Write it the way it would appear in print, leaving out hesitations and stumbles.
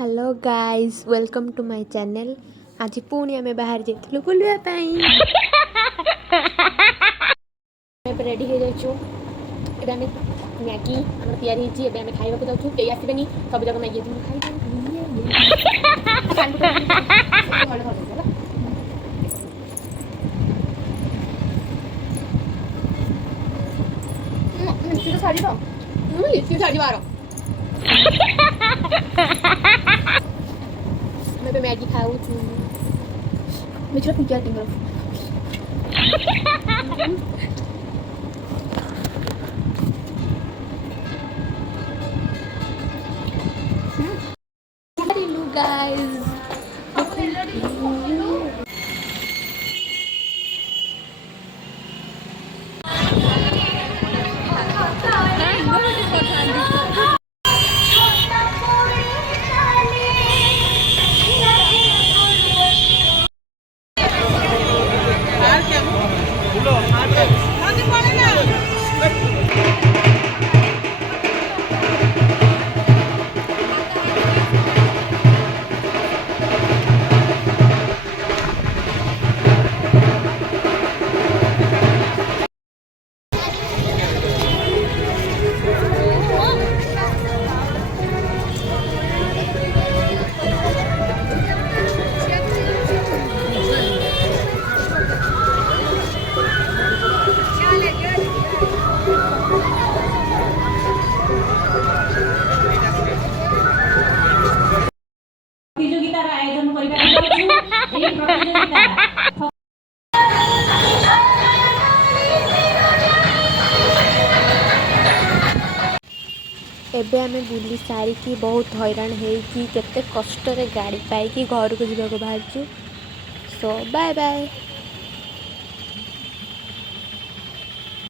Hello guys welcome to my channel. आज पुणी आम बाहर जाइलु बुलवाई रेडी हो जाइछु। एबे आम मैगी हमर तैयारी हिची। एबे आम खाइबा को जाउछु। केई आसीबेनी सब जग मैगी तुम खाइबे। लिपस्टिक साड़ी पाओ। लिपस्टिक साड़ी मारो। मैं पे मैगी खाऊं छू। मैं चलो पूजा टिंगर। Hello guys. ପ୍ରତିଯୋଗିତାର ଆୟୋଜନ କରିବାକୁ ଯାଉଛୁ। ଏହି ପ୍ରତିଯୋଗିତା एबे आमे बुली सारिकी बहुत हैरान होइकी केते कष्ट रे गाड़ी पाइकी घर को जीवा को बाहरचु। सो बाय बाय।